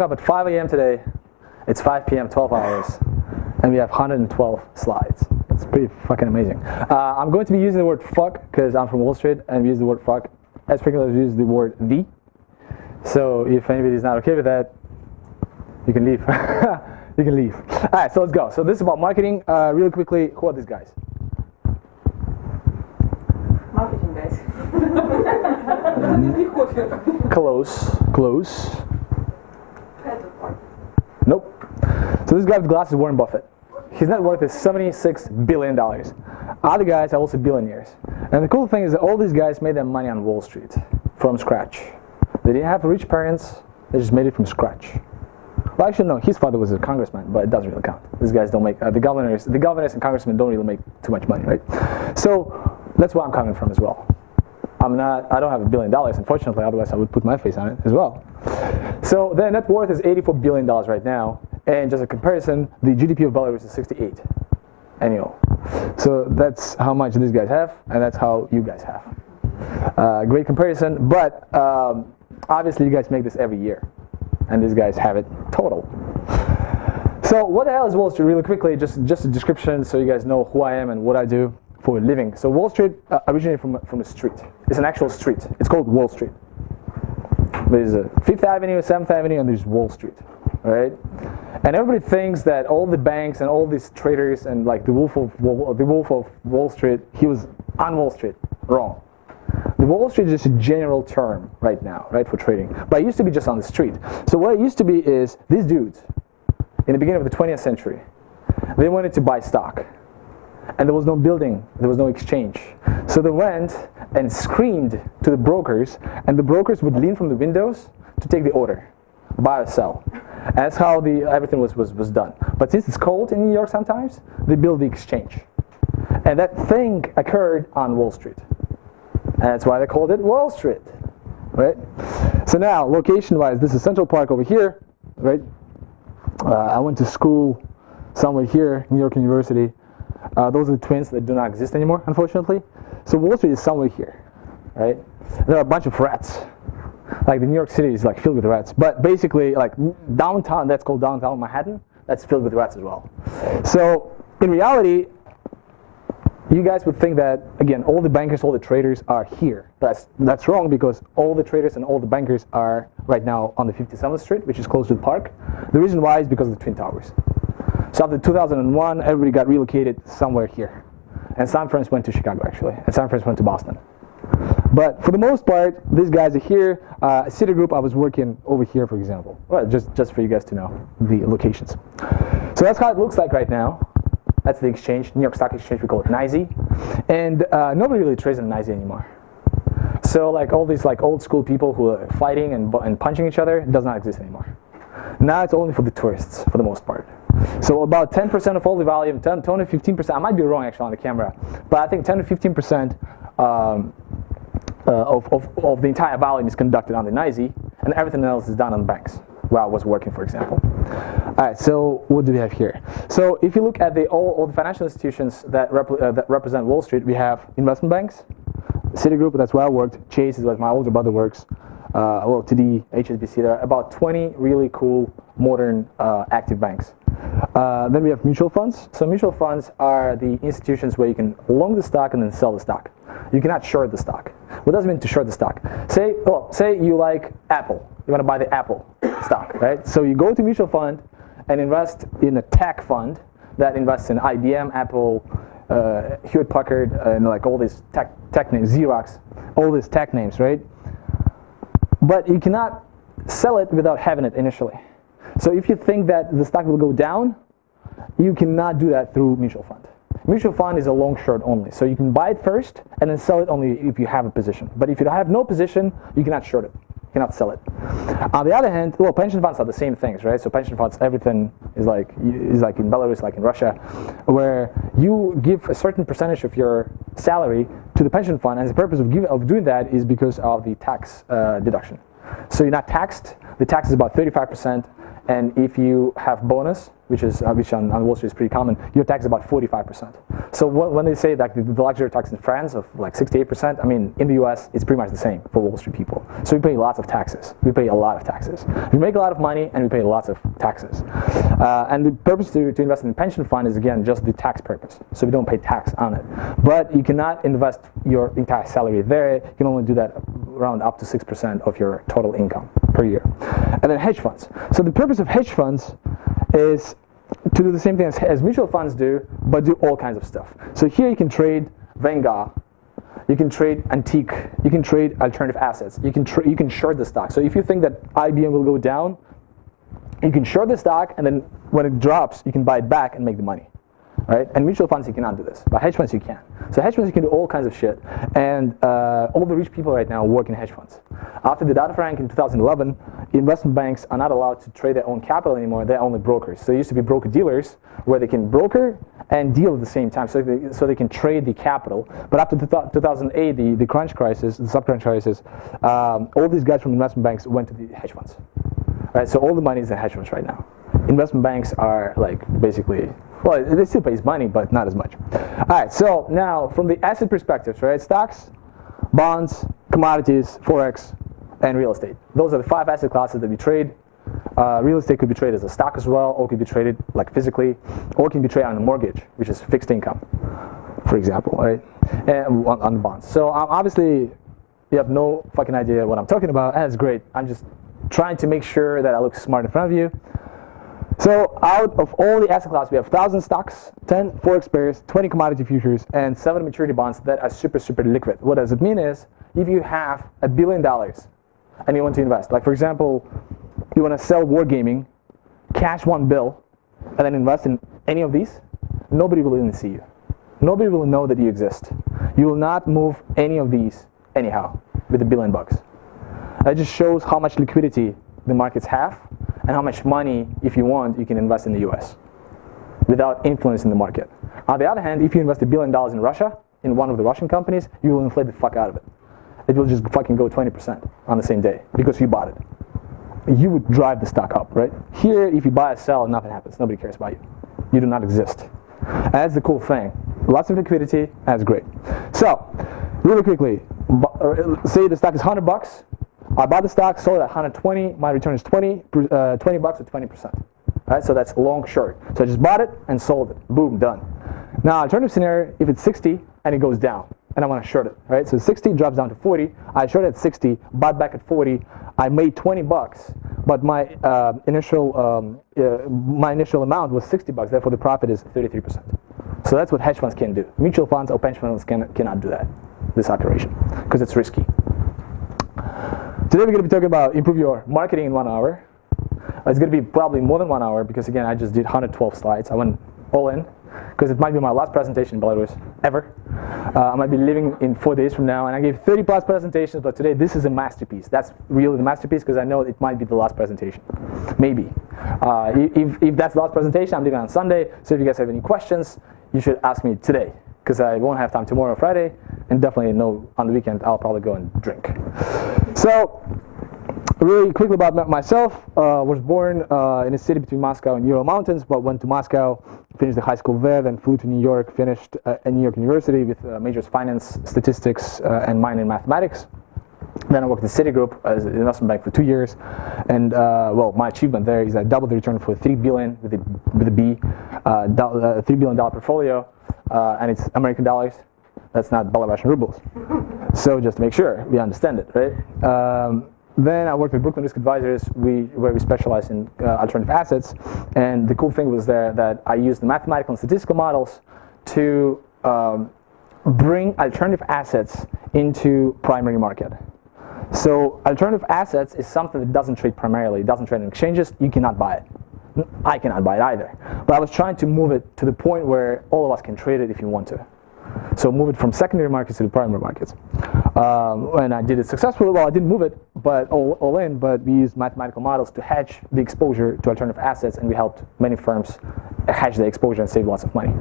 woke up at 5 a.m. today. It's 5 p.m., 12 hours, and we have 112 slides. It's pretty fucking amazing. I'm going to be using the word fuck because I'm from Wall Street, and we use the word fuck as frequently as we use the word the. So if anybody's not okay with that, you can leave. You can leave. All right, so let's go. So this is about marketing. Really quickly, who are these guys? Marketing guys. Close. Nope. So this guy with glasses is Warren Buffett. His net worth is $76 billion. Other guys are also billionaires. And the cool thing is that all these guys made their money on Wall Street from scratch. They didn't have rich parents. They just made it from scratch. Well, actually, no. His father was a congressman, but it doesn't really count. These guys don't make the governors and congressmen don't really make too much money, right? So that's where I'm coming from as well. I don't have $1 billion, unfortunately. Otherwise, I would put my face on it as well. So their net worth is $84 billion right now, and just a comparison, the GDP of Belarus is 68 annual. So that's how much these guys have, and that's how you guys have. Great comparison, but obviously you guys make this every year, and these guys have it total. So what the hell is Wall Street? Really quickly, just a description so you guys know who I am and what I do for a living. So Wall Street originated from a street. It's an actual street. It's called Wall Street. There's Fifth Avenue, 7th Avenue, and there's Wall Street, right? And everybody thinks that all the banks and all these traders and like the Wolf of Wall Street, he was on Wall Street. Wrong. The Wall Street is just a general term right now, right, for trading. But it used to be just on the street. So what it used to be is these dudes, in the beginning of the 20th century, they wanted to buy stock. And there was no building, there was no exchange. So they went and screamed to the brokers, and the brokers would lean from the windows to take the order, buy or sell. And that's how everything was done. But since it's cold in New York sometimes, they built the exchange. And that thing occurred on Wall Street. And that's why they called it Wall Street, right? So now, location-wise, this is Central Park over here, right? I went to school somewhere here, New York University. Those are the twins that do not exist anymore, unfortunately. So Wall Street is somewhere here, right? There are a bunch of rats. Like the New York City is like filled with rats. But basically, like downtown, that's called downtown Manhattan, that's filled with rats as well. So in reality, you guys would think that, again, all the bankers, all the traders are here. That's wrong, because all the traders and all the bankers are right now on the 57th Street, which is close to the park. The reason why is because of the Twin Towers. So after 2001, everybody got relocated somewhere here. And some friends went to Chicago, actually, and some friends went to Boston. But for the most part, these guys are here. Citigroup, I was working over here, for example. Well, just for you guys to know the locations. So that's how it looks like right now. That's the exchange, New York Stock Exchange. We call it NYSE. And nobody really trades in NYSE anymore. So like all these like old school people who are fighting and punching each other, it does not exist anymore. Now it's only for the tourists, for the most part. So about 10% of all the volume, 10 to 15%, I might be wrong actually on the camera, but I think 10 to 15% of the entire volume is conducted on the NYSE, and everything else is done on the banks, where I was working, for example. All right, so what do we have here? So if you look at all the financial institutions that represent Wall Street, we have investment banks, Citigroup, that's where I worked, Chase is where my older brother works, well, TD, HSBC, there are about 20 really cool, modern, active banks. Then we have mutual funds. So mutual funds are the institutions where you can long the stock and then sell the stock. You cannot short the stock. What does it mean to short the stock? Say you like Apple. You want to buy the Apple stock, right? So you go to mutual fund and invest in a tech fund that invests in IBM, Apple, Hewlett-Packard, and like all these tech names, Xerox, all these tech names, right? But you cannot sell it without having it initially. So if you think that the stock will go down, you cannot do that through mutual fund. Mutual fund is a long short only. So you can buy it first and then sell it only if you have a position. But if you have no position, you cannot short it. You cannot sell it. On the other hand, well, pension funds are the same things, right? So pension funds, everything is like in Belarus, like in Russia, where you give a certain percentage of your salary to the pension fund, and the purpose of doing that is because of the tax deduction. So you're not taxed. The tax is about 35%. And if you have bonus, which on Wall Street is pretty common, your tax is about 45%. So when they say that the luxury tax in France of like 68%, I mean, in the US, it's pretty much the same for Wall Street people. So we pay lots of taxes. We pay a lot of taxes. We make a lot of money and we pay lots of taxes. And the purpose to invest in a pension fund is, again, just the tax purpose. So we don't pay tax on it. But you cannot invest your entire salary there. You can only do that around up to 6% of your total income per year. And then hedge funds. So the purpose of hedge funds is to do the same thing as mutual funds do, but do all kinds of stuff. So here you can trade Vanguard, you can trade antique, you can trade alternative assets, you can short the stock. So if you think that IBM will go down, you can short the stock, and then when it drops, you can buy it back and make the money. Right? And mutual funds, you cannot do this. But hedge funds, you can. So hedge funds, you can do all kinds of shit. And all the rich people right now work in hedge funds. After the Dodd-Frank in 2011, investment banks are not allowed to trade their own capital anymore. They're only brokers. So there used to be broker-dealers where they can broker and deal at the same time, so they can trade the capital. But after 2008, the crunch crisis, the subprime crisis, all these guys from investment banks went to the hedge funds. Right? So all the money is in hedge funds right now. Investment banks are like basically, well, they still pays money, but not as much. All right, so now from the asset perspectives, right? Stocks, bonds, commodities, forex, and real estate. Those are the 5 asset classes that we trade. Real estate could be traded as a stock as well, or could be traded like physically, or can be traded on a mortgage, which is fixed income, for example, right? And on the bonds. So obviously, you have no fucking idea what I'm talking about, and it's great. I'm just trying to make sure that I look smart in front of you. So out of all the asset classes, we have 1,000 stocks, 10 forex pairs, 20 commodity futures, and 7 maturity bonds that are super, super liquid. What does it mean is, if you have $1 billion and you want to invest, like for example, you want to sell wargaming, cash one bill, and then invest in any of these, nobody will even see you. Nobody will know that you exist. You will not move any of these anyhow with $1 billion. That just shows how much liquidity the markets have, and how much money, if you want, you can invest in the US without influencing the market. On the other hand, if you invest $1 billion in Russia, in one of the Russian companies, you will inflate the fuck out of it. It will just fucking go 20% on the same day because you bought it. You would drive the stock up, right? Here, if you buy or sell, nothing happens. Nobody cares about you. You do not exist. And that's the cool thing. Lots of liquidity, and that's great. So, really quickly, say the stock is $100. I bought the stock, sold it at 120. My return is 20 bucks or 20%. Right? So that's long short. So I just bought it and sold it. Boom, done. Now, alternative scenario, if it's 60 and it goes down, and I want to short it, right? So 60 drops down to 40. I short it at 60, bought back at 40. I made 20 bucks, but my initial amount was 60 bucks. Therefore, the profit is 33%. So that's what hedge funds can do. Mutual funds or pension funds cannot do that, this operation, because it's risky. Today we're going to be talking about improve your marketing in 1 hour. It's going to be probably more than 1 hour because, again, I just did 112 slides. I went all in because it might be my last presentation in Belarus ever. I might be leaving in 4 days from now, and I gave 30 plus presentations, but today this is a masterpiece. That's really the masterpiece because I know it might be the last presentation. Maybe. If that's the last presentation, I'm leaving on Sunday, so if you guys have any questions, you should ask me today because I won't have time tomorrow or Friday, and definitely no on the weekend. I'll probably go and drink. So, really quickly about myself. Was born in a city between Moscow and Ural Mountains, but went to Moscow, finished the high school there, then flew to New York, finished at New York University with majors finance, statistics, and minor in mathematics. Then I worked at Citigroup as an investment bank for 2 years, and well, my achievement there is I doubled the return for $3 billion with a B, $3 billion portfolio, and it's American dollars. That's not Belarusian rubles. So just to make sure we understand it, right? Then I worked with Brooklyn Risk Advisors, where we specialize in alternative assets. And the cool thing was there that I used the mathematical and statistical models to bring alternative assets into primary market. So alternative assets is something that doesn't trade primarily. It doesn't trade in exchanges. You cannot buy it. I cannot buy it either. But I was trying to move it to the point where all of us can trade it if you want to. So move it from secondary markets to the primary markets. And I did it successfully. Well, I didn't move it, but all in, but we used mathematical models to hedge the exposure to alternative assets, and we helped many firms hedge the exposure and save lots of money.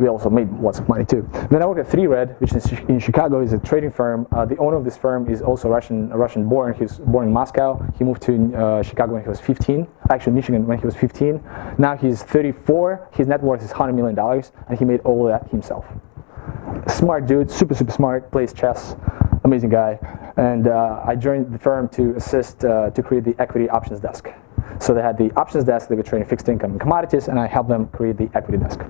We also made lots of money too. Then I worked at 3Red, which is in Chicago, is a trading firm. The owner of this firm is also Russian born. He was born in Moscow. He moved to Chicago when he was 15. Actually, Michigan when he was 15. Now he's 34. His net worth is $100 million, and he made all of that himself. Smart dude, super smart, plays chess, amazing guy. And I joined the firm to assist to create the equity options desk. So they had the options desk, they were trading fixed income and commodities, and I helped them create the equity desk.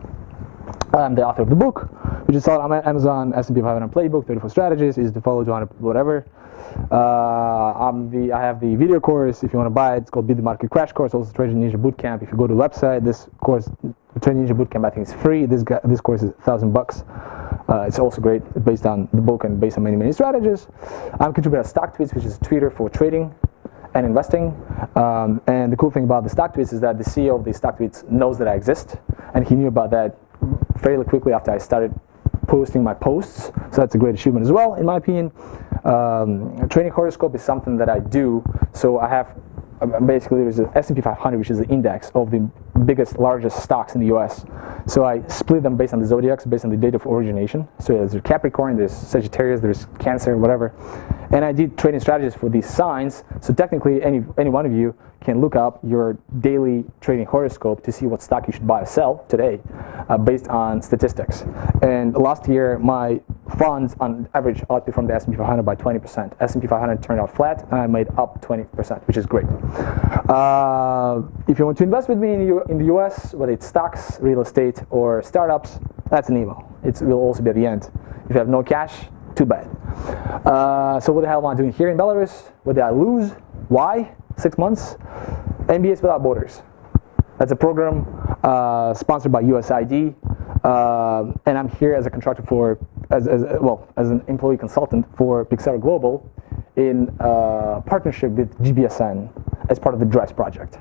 I'm the author of the book, which is sold on Amazon, S&P 500 Playbook, 34 Strategies, easy to follow, 200 whatever. I have the video course, if you want to buy it, it's called Beat the Market Crash Course, also Trading Ninja Bootcamp. If you go to the website, this course, the Trading Ninja Bootcamp, I think is free. This course is $1,000. It's also great, based on the book and based on many strategies. I'm a contributor at Stock Tweets, which is Twitter for trading and investing. And the cool thing about the Stock Tweets is that the CEO of the Stock Tweets knows that I exist, and he knew about that fairly quickly after I started posting my posts. So that's a great achievement as well, in my opinion. Trading horoscope is something that I do. So I have basically there's an S&P 500, which is the index of the largest stocks in the US. So I split them based on the zodiacs, based on the date of origination. So there's Capricorn, there's Sagittarius, there's Cancer, whatever. And I did trading strategies for these signs. So technically, any one of you can look up your daily trading horoscope to see what stock you should buy or sell today based on statistics. And last year, my funds on average outperformed the S&P 500 by 20%. S&P 500 turned out flat, and I made up 20%, which is great. If you want to invest with me in the US, whether it's stocks, real estate, or startups, that's an email. It will also be at the end. If you have no cash, too bad. So what the hell am I doing here in Belarus? What did I lose? Why? 6 months. MBAs Without Borders. That's a program sponsored by USAID, and I'm here as a contractor as an employee consultant for Pixar Global in partnership with GBSN as part of the DRIVES project.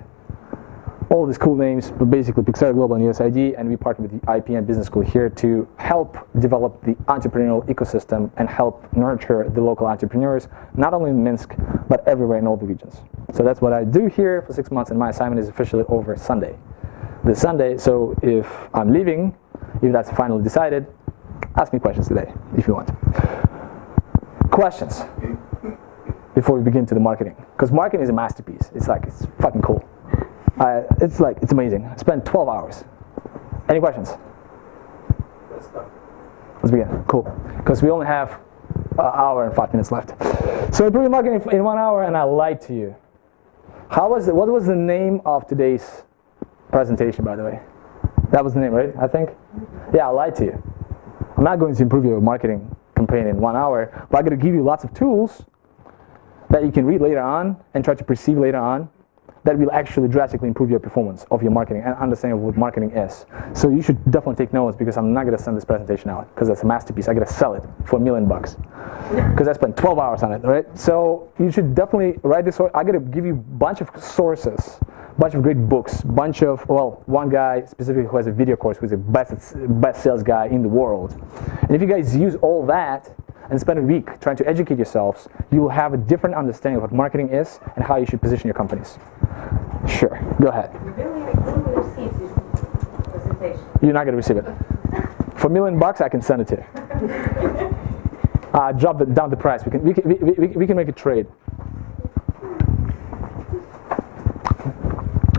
All these cool names, but basically Pixar Global and USAID, and we partner with the IPM Business School here to help develop the entrepreneurial ecosystem and help nurture the local entrepreneurs, not only in Minsk, but everywhere in all the regions. So that's what I do here for 6 months, and my assignment is officially over Sunday. This Sunday, so if I'm leaving, if that's finally decided, ask me questions today, if you want. Questions before we begin to the marketing. Because marketing is a masterpiece. It's fucking cool. It's amazing. I spent 12 hours. Any questions? Let's begin. Cool. Because we only have an hour and 5 minutes left. So improving marketing in 1 hour, and I lied to you. What was the name of today's presentation, by the way? That was the name, right? I think? Yeah, I lied to you. I'm not going to improve your marketing campaign in 1 hour, but I'm going to give you lots of tools that you can read later on and try to perceive later on that will actually drastically improve your performance of your marketing and understanding of what marketing is. So you should definitely take notes, because I'm not going to send this presentation out because that's a masterpiece. I got to sell it for $1 million because I spent 12 hours on it, right? So you should definitely write this. I got to give you a bunch of sources, a bunch of great books, one guy specifically who has a video course who's the best sales guy in the world. And if you guys use all that and spend a week trying to educate yourselves, you will have a different understanding of what marketing is and how you should position your companies. Sure, go ahead. When will you receive this presentation? You're not going to receive it. For $1 million, I can send it to you. Drop down the price. We can make a trade.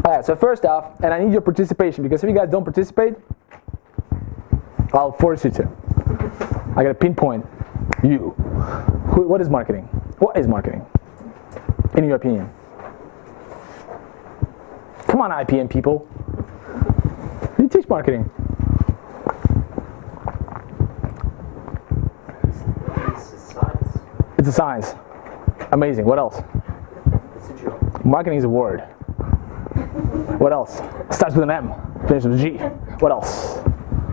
All right. So first off, and I need your participation, because if you guys don't participate, I'll force you to. I got to pinpoint you. What is marketing? What is marketing, in your opinion? Come on, IPM people. You teach marketing. It's a science. It's a science. Amazing. What else? It's a job. Marketing is a word. What else? Starts with an M, finishes with a G. What else?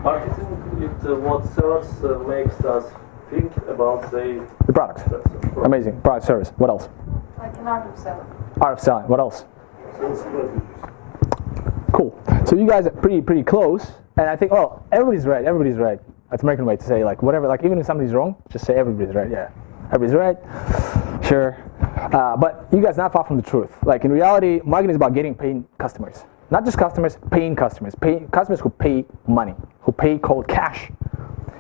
Marketing is what sells makes us think about the product. Amazing. Product, service. What else? Like an art of selling. Art of selling. What else? sales strategies. Cool. So you guys are pretty close, and I think, everybody's right. Everybody's right. That's American way to say, like, whatever. Like, even if somebody's wrong, just say everybody's right. Yeah, everybody's right. Sure. But you guys are not far from the truth. Like, in reality, marketing is about getting paying customers, Not just customers, paying customers. Customers who pay money, who pay cold cash.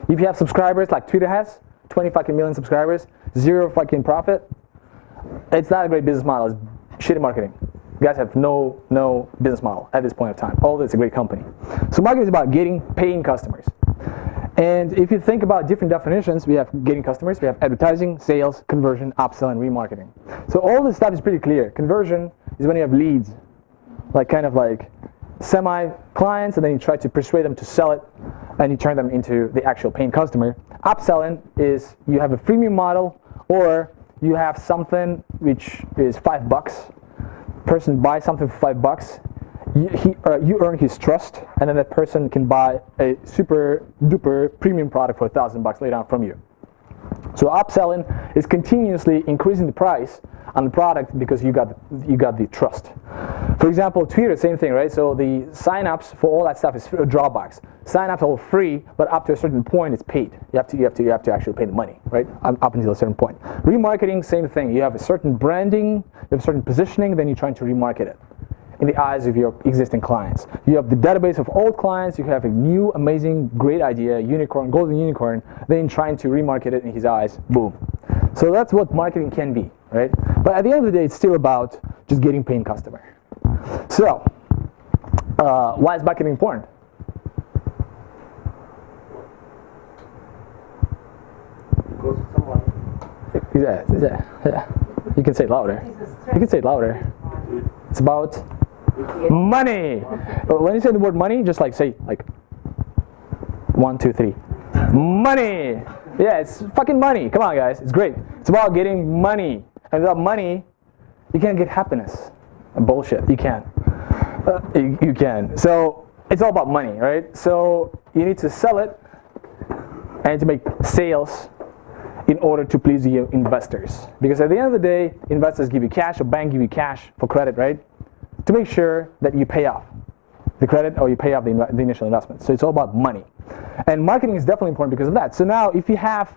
If you have subscribers like Twitter has, 20 fucking million subscribers, 0 fucking profit, it's not a great business model. It's shitty marketing. You guys have no business model at this point of time. Although it's a great company. So marketing is about paying customers. And if you think about different definitions, we have getting customers, we have advertising, sales, conversion, upsell, and remarketing. So all this stuff is pretty clear. Conversion is when you have leads, kind of like semi-clients, and then you try to persuade them to sell it, and you turn them into the actual paying customer. Upselling is you have a freemium model, or you have something which is $5. Person buys something for $5. You earn his trust, and then that person can buy a super duper premium product for $1,000 later on from you. So upselling is continuously increasing the price on the product because you got the trust. For example, Twitter, same thing, right? So the sign-ups for all that stuff is a Dropbox. Sign-ups are all free, but up to a certain point, it's paid. You have to actually pay the money, right? Up until a certain point. Remarketing, same thing. You have a certain branding, you have a certain positioning, then you're trying to remarket it in the eyes of your existing clients. You have the database of old clients, you have a new, amazing, great idea, unicorn, golden unicorn, then trying to remarket it in his eyes, boom. So that's what marketing can be, right? But at the end of the day, it's still about just getting paying customer. So, why is marketing important? Because it's a money. Yeah. You can say it louder. You can say it louder. It's about money. When you say the word money, just say 1, 2, 3. Money. Yeah, it's fucking money. Come on, guys. It's great. It's about getting money. And without money, you can't get happiness. Bullshit. You can't. You can. So it's all about money, right? So you need to sell it and to make sales in order to please your investors. Because at the end of the day, investors give you cash, or bank give you cash for credit, right? To make sure that you pay off the credit or you pay off the initial investment. So it's all about money. And marketing is definitely important because of that. So now if you have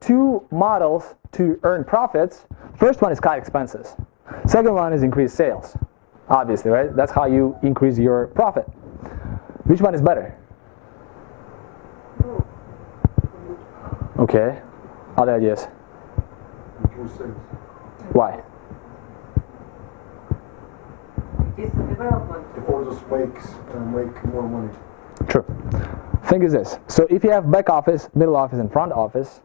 2 models to earn profits, first one is cut expenses. Second one is increase sales. Obviously, right? That's how you increase your profit. Which one is better? Okay. Other ideas? Why? It's the development. The orders make more money. True. Thing is this. So if you have back office, middle office, and front office,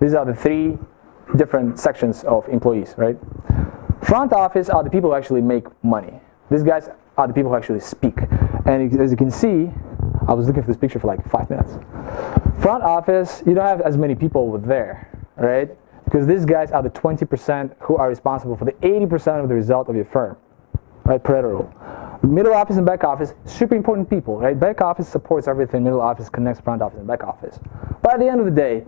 these are the 3 different sections of employees, right? Front office are the people who actually make money. These guys are the people who actually speak. And as you can see, I was looking for this picture for 5 minutes. Front office, you don't have as many people over there, right? Because these guys are the 20% who are responsible for the 80% of the result of your firm, right? Pareto rule. Middle office and back office, super important people, right? Back office supports everything. Middle office connects front office and back office. But at the end of the day,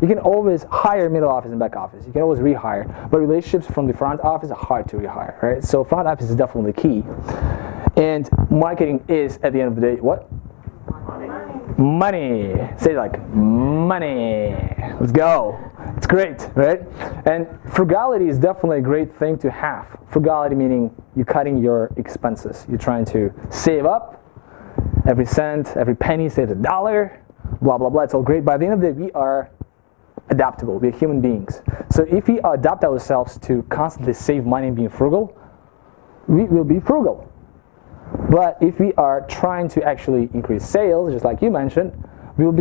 you can always hire middle office and back office. You can always rehire. But relationships from the front office are hard to rehire, right? So front office is definitely key. And marketing is, at the end of the day, what? Money. Say it money. Let's go. It's great, right? And frugality is definitely a great thing to have. Frugality meaning you're cutting your expenses. You're trying to save up every cent, every penny, save $1, blah, blah, blah. It's all great. By the end of the day, we are adaptable. We're human beings. So if we adapt ourselves to constantly save money and being frugal, we will be frugal. But if we are trying to actually increase sales, just like you mentioned, we'll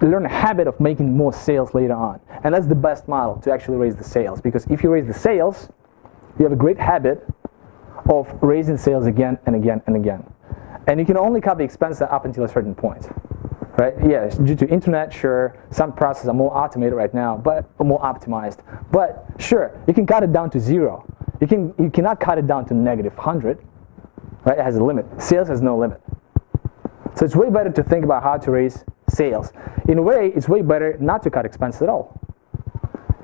learn a habit of making more sales later on. And that's the best model to actually raise the sales. Because if you raise the sales, you have a great habit of raising sales again and again and again. And you can only cut the expenses up until a certain point. Right? Yes, due to internet, sure, some processes are more automated right now, but more optimized. But sure, you can cut it down to 0. You cannot cut it down to -100. Right? It has a limit. Sales has no limit. So it's way better to think about how to raise sales. In a way, it's way better not to cut expenses at all.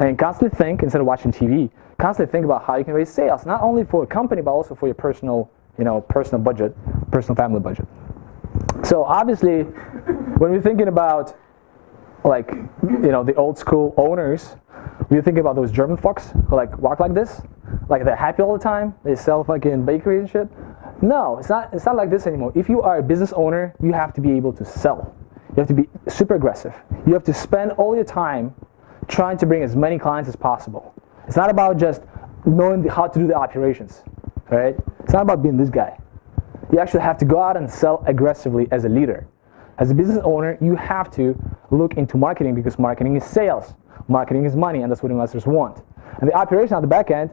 And constantly think, instead of watching TV, constantly think about how you can raise sales, not only for a company, but also for your personal, personal budget, personal family budget. So obviously, when we're thinking about, the old school owners, we're thinking about those German folks who walk like this, they're happy all the time, they sell fucking bakery and shit. No, it's not like this anymore. If you are a business owner, you have to be able to sell. You have to be super aggressive. You have to spend all your time trying to bring as many clients as possible. It's not about just knowing how to do the operations, right? It's not about being this guy. You actually have to go out and sell aggressively as a leader. As a business owner, you have to look into marketing because marketing is sales. Marketing is money, and that's what investors want. And the operation on the back end,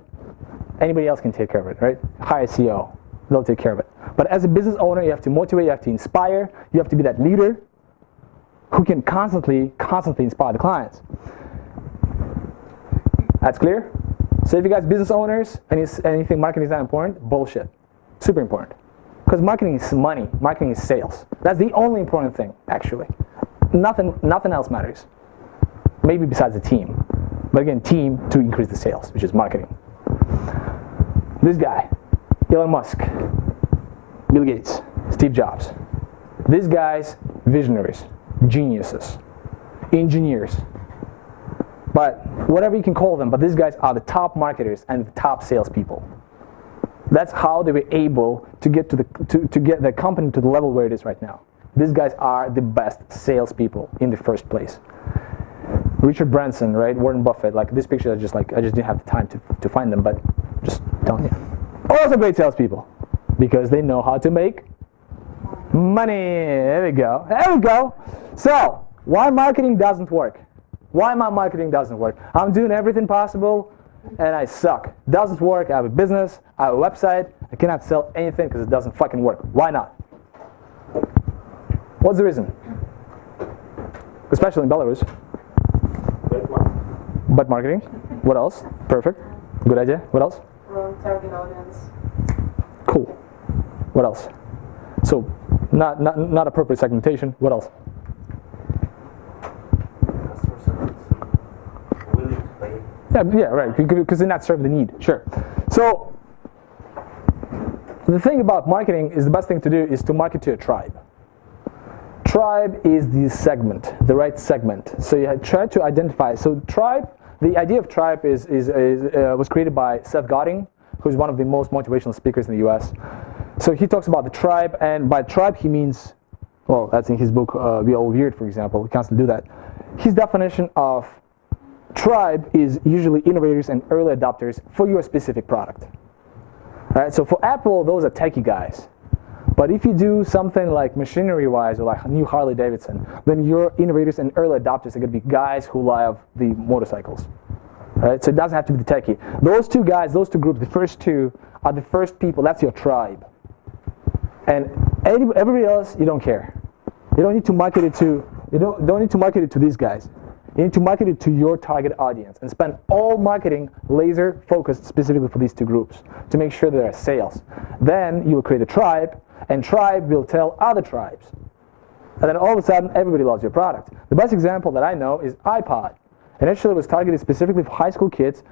anybody else can take care of it, right? Hire a CEO, they'll take care of it. But as a business owner, you have to motivate, you have to inspire, you have to be that leader who can constantly inspire the clients. That's clear? So if you guys business owners and you think marketing is not important, bullshit. Super important. Because marketing is money, marketing is sales. That's the only important thing, actually. Nothing else matters. Maybe besides the team. But again, team to increase the sales, which is marketing. This guy, Elon Musk, Bill Gates, Steve Jobs. These guys, visionaries, geniuses, engineers. But whatever you can call them, but these guys are the top marketers and the top salespeople. That's how they were able to get to get the company to the level where it is right now. These guys are the best salespeople in the first place. Richard Branson, right? Warren Buffett. Like this picture, I just didn't have the time to find them, but just telling you. Also great salespeople because they know how to make money. There we go. There we go. So why marketing doesn't work? Why my marketing doesn't work? I'm doing everything possible and I suck. Doesn't work. I have a business. I have a website. I cannot sell anything because it doesn't fucking work. Why not? What's the reason? Especially in Belarus. But marketing. What else? Perfect. Good idea. What else? Wrong target audience. Cool. What else? So not appropriate segmentation. What else? Yeah, right. Because they're not serving the need. Sure. So the thing about marketing is the best thing to do is to market to a tribe. Tribe is the segment, the right segment. So you try to identify. So tribe. The idea of tribe was created by Seth Godin, who's one of the most motivational speakers in the U.S. So he talks about the tribe, and by tribe he means, well, that's in his book, We All Weird, for example. He constantly do that. His definition of tribe is usually innovators and early adopters for your specific product. All right, so for Apple, those are techie guys. But if you do something like machinery-wise or like new Harley Davidson, then your innovators and early adopters are going to be guys who love the motorcycles. Right? So it doesn't have to be the techie. Those two guys, those two groups, the first two are the first people. That's your tribe. And everybody else, you don't care. You don't need to market it to. You don't need to market it to these guys. You need to market it to your target audience and spend all marketing laser focused specifically for these two groups to make sure there are sales. Then you will create a tribe, and tribe will tell other tribes. And then all of a sudden, everybody loves your product. The best example that I know is iPod. Initially, it was targeted specifically for high school kids